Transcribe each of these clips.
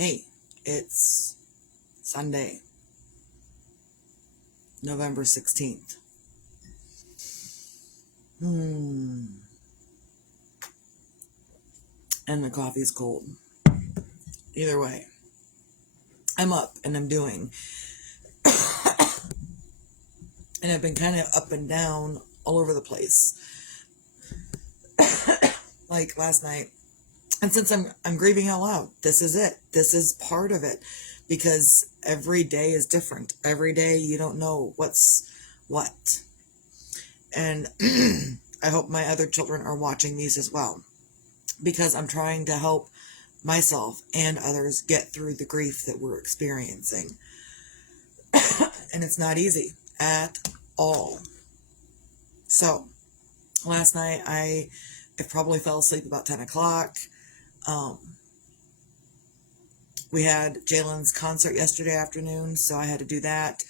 Hey, it's Sunday, November 16th. And the coffee's cold. Either way, I'm up and I'm doing. And I've been kind of up and down all over the place. Like last night. And since I'm grieving out loud, this is it. This is part of it. Because every day is different. Every day you don't know what's what. And I hope my other children are watching these as well. Because I'm trying to help myself and others get through the grief that we're experiencing. And it's not easy at all. So, last night I probably fell asleep about 10 o'clock. We had Jalen's concert yesterday afternoon, so I had to do that.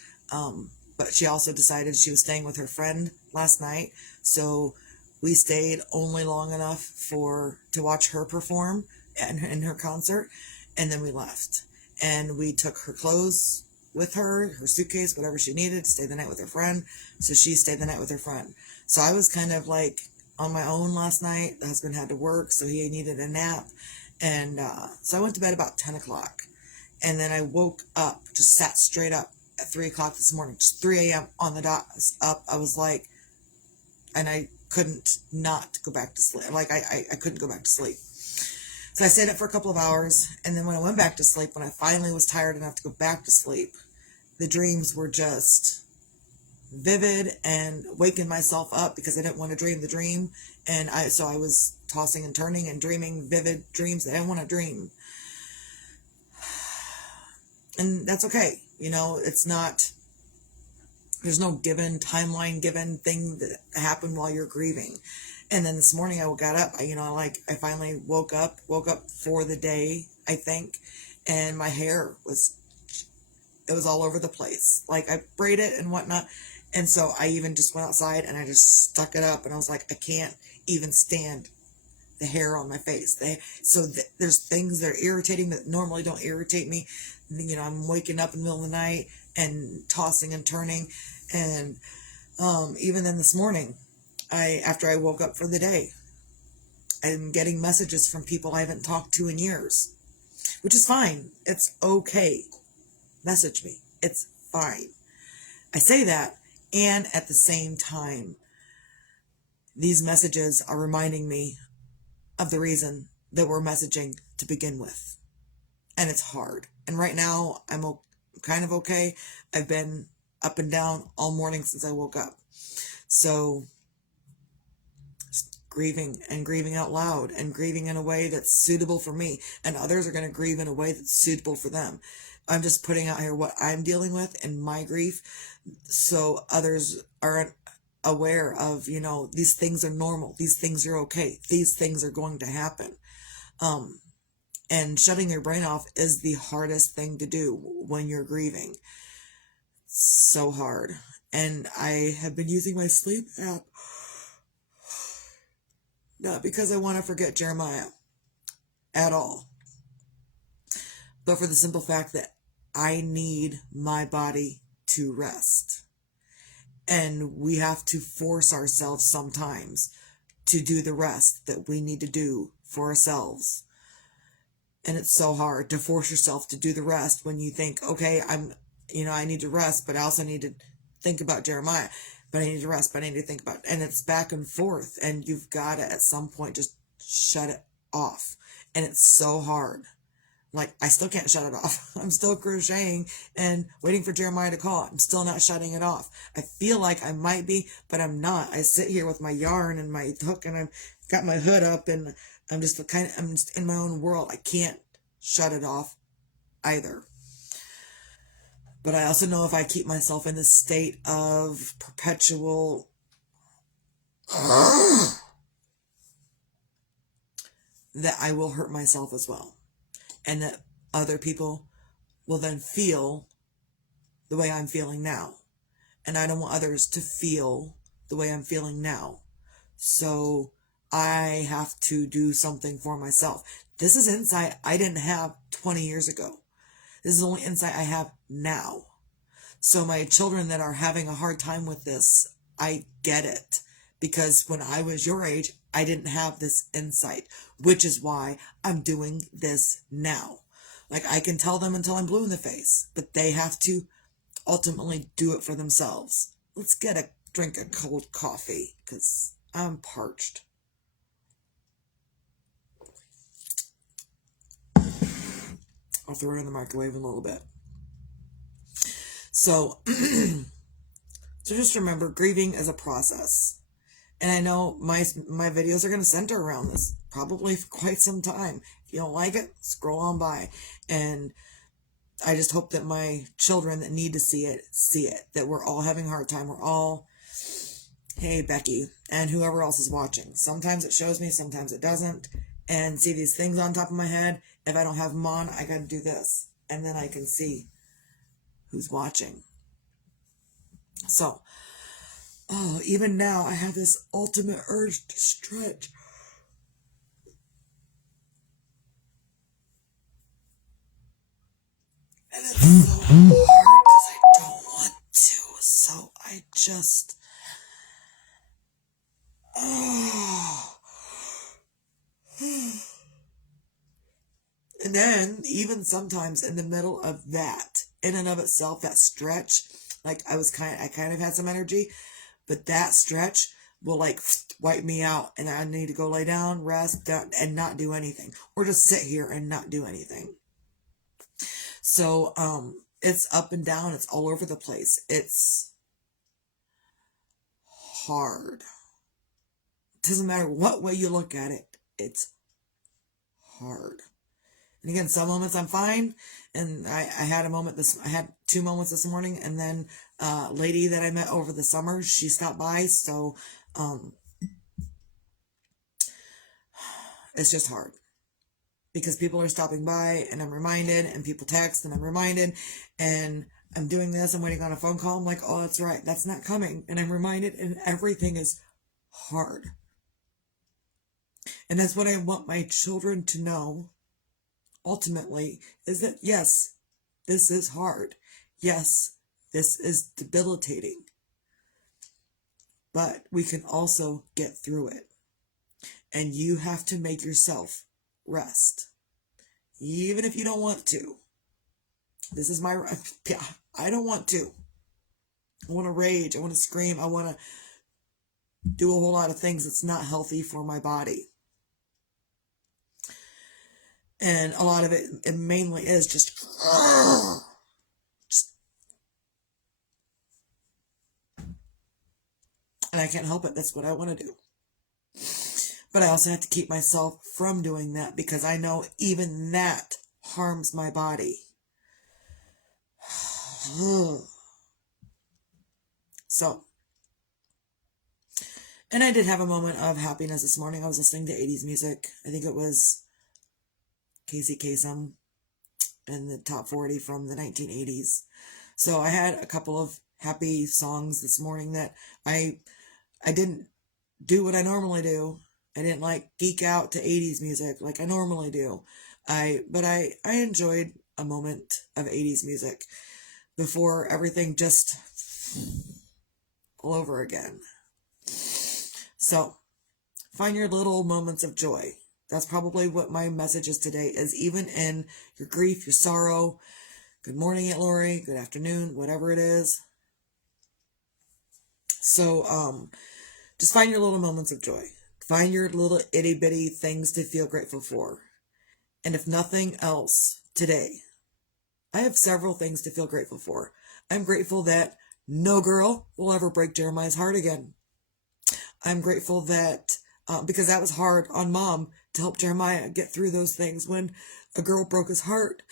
But she also decided she was staying with her friend last night, so we stayed only long enough to watch her perform in her concert, and then we left. And we took her clothes with her suitcase, whatever she needed to stay the night with her friend, so she stayed the night with her friend. So I was kind of like on my own last night. The husband had to work, so he needed a nap. And so I went to bed about 10 o'clock. And then I woke up, just sat straight up at 3 o'clock this morning, just 3 a.m. on the dot up. I was like, and I couldn't not go back to sleep. Like, I couldn't go back to sleep. So I stayed up for a couple of hours. And then when I went back to sleep, when I finally was tired enough to go back to sleep, the dreams were just vivid and waking myself up because I didn't want to dream the dream. And so I was tossing and turning and dreaming vivid dreams that I didn't want to dream. And that's okay. It's not, there's no timeline given thing that happened while you're grieving. And then this morning I got up, I finally woke up for the day, I think. And my hair was all over the place. Like I braided and whatnot. And so I even just went outside and I just stuck it up and I was like, I can't even stand the hair on my face. There's things that are irritating that normally don't irritate me. I'm waking up in the middle of the night and tossing and turning. And even then this morning, after I woke up for the day, I'm getting messages from people I haven't talked to in years, which is fine. It's okay. Message me. It's fine. I say that, and at the same time, these messages are reminding me of the reason that we're messaging to begin with. And it's hard. And right now, I'm kind of okay. I've been up and down all morning since I woke up. So, grieving out loud and grieving in a way that's suitable for me. And others are going to grieve in a way that's suitable for them. I'm just putting out here what I'm dealing with in my grief, so others aren't aware of, these things are normal. These things are okay. These things are going to happen. And shutting your brain off is the hardest thing to do when you're grieving. So hard. And I have been using my sleep app, not because I want to forget Jeremiah at all, but for the simple fact that I need my body to rest. And we have to force ourselves sometimes to do the rest that we need to do for ourselves. And it's so hard to force yourself to do the rest when you think, okay, I need to rest, but I also need to think about Jeremiah. But I need to rest, but I need to think about it. And it's back and forth. And you've got to, at some point, just shut it off. And it's so hard. Like, I still can't shut it off. I'm still crocheting and waiting for Jeremiah to call. I'm still not shutting it off. I feel like I might be, but I'm not. I sit here with my yarn and my hook and I've got my hood up and I'm just in my own world. I can't shut it off either. But I also know if I keep myself in this state of perpetual that I will hurt myself as well. And that other people will then feel the way I'm feeling now. And I don't want others to feel the way I'm feeling now. So I have to do something for myself. This is insight I didn't have 20 years ago. This is the only insight I have now. So my children that are having a hard time with this, I get it. Because when I was your age, I didn't have this insight, which is why I'm doing this now. Like, I can tell them until I'm blue in the face, but they have to ultimately do it for themselves. Let's get a drink of cold coffee, because I'm parched. I'll throw it in the microwave in a little bit. So, so just remember, grieving is a process. And I know my videos are going to center around this probably for quite some time. If you don't like it, scroll on by. And I just hope that my children that need to see it, that we're all having a hard time. We're all, hey, Becky, and whoever else is watching. Sometimes it shows me, sometimes it doesn't. And see these things on top of my head. If I don't have them on, I got to do this. And then I can see who's watching. So, oh, even now I have this ultimate urge to stretch. And it's so hard because I don't want to. So I just... Oh. And then, even sometimes in the middle of that, in and of itself, that stretch, like I kind of had some energy, but that stretch will like wipe me out, and I need to go lay down, rest, and not do anything, or just sit here and not do anything. So, it's up and down. It's all over the place. It's hard. It doesn't matter what way you look at it. It's hard. And again, some moments I'm fine, and I had I had 2 moments this morning, and then a lady that I met over the summer, she stopped by, so it's just hard. Because people are stopping by, and I'm reminded, and people text, and I'm reminded, and I'm doing this, I'm waiting on a phone call, I'm like, oh, that's right, that's not coming, and I'm reminded, and everything is hard. And that's what I want my children to know, ultimately, is that yes, this is hard. Yes, this is debilitating. But we can also get through it. And you have to make yourself rest. Even if you don't want to. This is my... Yeah, I don't want to. I want to rage. I want to scream. I want to do a whole lot of things that's not healthy for my body. And a lot of it mainly is just and I can't help it. That's what I want to do. But I also have to keep myself from doing that, because I know even that harms my body. So, and I did have a moment of happiness this morning. I was listening to 80s music. I think it was Casey Kasem in the top 40 from the 1980s. So I had a couple of happy songs this morning that I didn't do what I normally do. I didn't like geek out to 80s music like I normally do. But I enjoyed a moment of 80s music before everything just all over again. So find your little moments of joy. That's probably what my message is today, is even in your grief, your sorrow. Good morning, Aunt Lori. Good afternoon, whatever it is. So, just find your little moments of joy. Find your little itty bitty things to feel grateful for. And if nothing else today, I have several things to feel grateful for. I'm grateful that no girl will ever break Jeremiah's heart again. I'm grateful that, because that was hard on Mom to help Jeremiah get through those things when a girl broke his heart.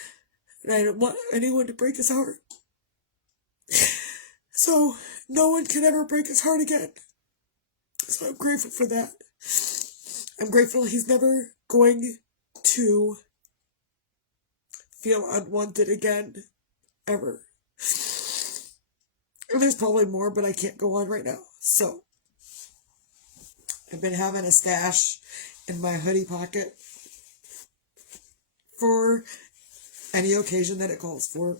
And I didn't want anyone to break his heart. So no one can ever break his heart again. So I'm grateful for that. I'm grateful he's never going to feel unwanted again, ever. And there's probably more, but I can't go on right now. So I've been having a stash in my hoodie pocket for any occasion that it calls for.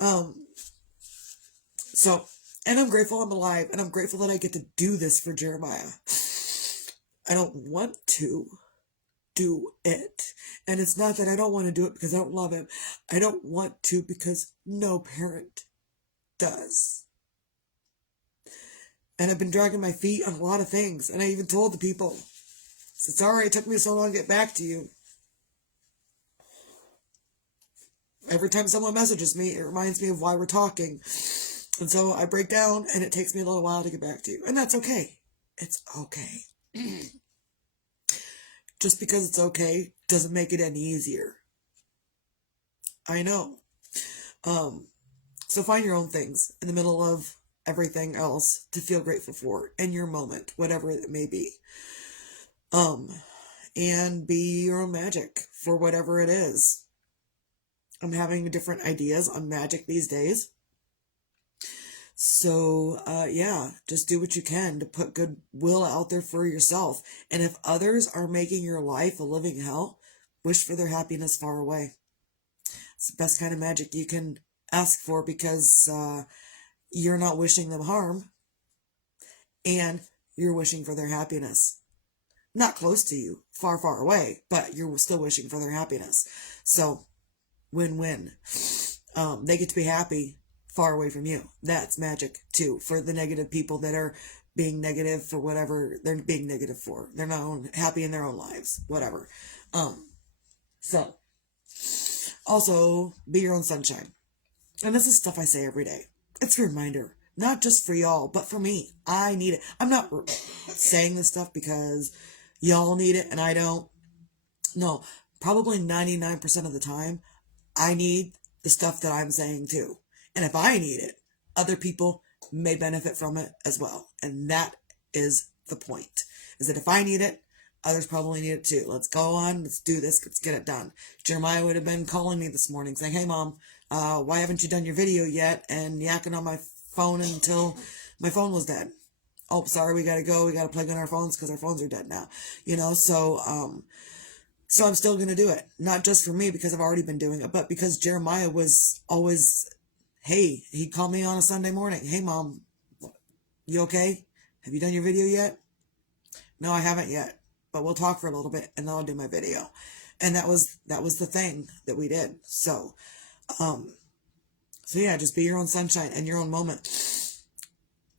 Um, so, and I'm grateful I'm alive, and I'm grateful that I get to do this for Jeremiah. I don't want to do it. And it's not that I don't want to do it because I don't love him. I don't want to because no parent does. And I've been dragging my feet on a lot of things. And I even told the people, it's alright, it took me so long to get back to you. Every time someone messages me, it reminds me of why we're talking. And so I break down and it takes me a little while to get back to you. And that's okay. It's okay. Just because it's okay doesn't make it any easier. I know. So find your own things in the middle of everything else to feel grateful for in your moment, whatever it may be. And be your own magic for whatever it is. I'm having different ideas on magic these days. So, yeah, just do what you can to put goodwill out there for yourself. And if others are making your life a living hell, wish for their happiness far away. It's the best kind of magic you can ask for because you're not wishing them harm and you're wishing for their happiness. Not close to you, far, far away, but you're still wishing for their happiness. So, win-win. They get to be happy far away from you. That's magic too for the negative people that are being negative for whatever they're being negative for. They're not happy in their own lives, whatever. So also be your own sunshine. And this is stuff I say every day. It's a reminder, not just for y'all, but for me. I need it. I'm not saying this stuff because y'all need it and I don't. No, probably 99% of the time, I need the stuff that I'm saying too. And if I need it, other people may benefit from it as well. And that is the point. Is that if I need it, others probably need it too. Let's go on. Let's do this. Let's get it done. Jeremiah would have been calling me this morning saying, hey, Mom, why haven't you done your video yet? And yakking on my phone until my phone was dead. Oh, sorry, we got to go. We got to plug in our phones because our phones are dead now. So I'm still going to do it. Not just for me because I've already been doing it, but because Jeremiah was always, hey, he'd call me on a Sunday morning. Hey, Mom, you okay? Have you done your video yet? No, I haven't yet, but we'll talk for a little bit and then I'll do my video. And that was the thing that we did. So yeah, just be your own sunshine and your own moment.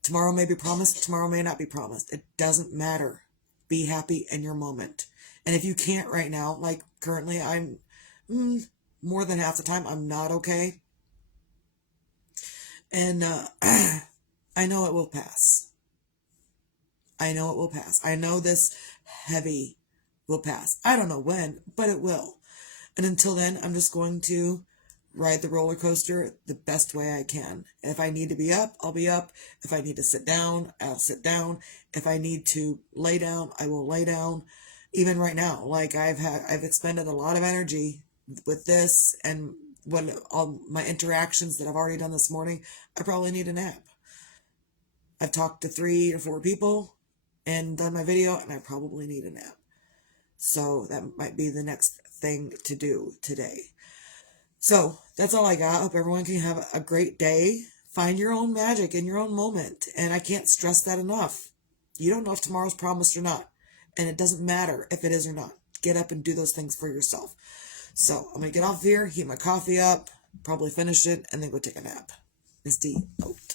Tomorrow may be promised. Tomorrow may not be promised. It doesn't matter. Be happy in your moment. And if you can't right now, like currently I'm more than half the time, I'm not okay. And I know it will pass. I know it will pass. I know this heavy will pass. I don't know when, but it will. And until then, I'm just going to ride the roller coaster the best way I can. If I need to be up, I'll be up. If I need to sit down, I'll sit down. If I need to lay down, I will lay down. Even right now, like I've expended a lot of energy with this and all my interactions that I've already done this morning. I probably need a nap. I've talked to 3 or 4 people and done my video, and I probably need a nap. So that might be the next thing to do today. So that's all I got. Hope everyone can have a great day. Find your own magic in your own moment. And I can't stress that enough. You don't know if tomorrow's promised or not. And it doesn't matter if it is or not. Get up and do those things for yourself. So I'm going to get off here, heat my coffee up, probably finish it, and then go take a nap. Miss D, out.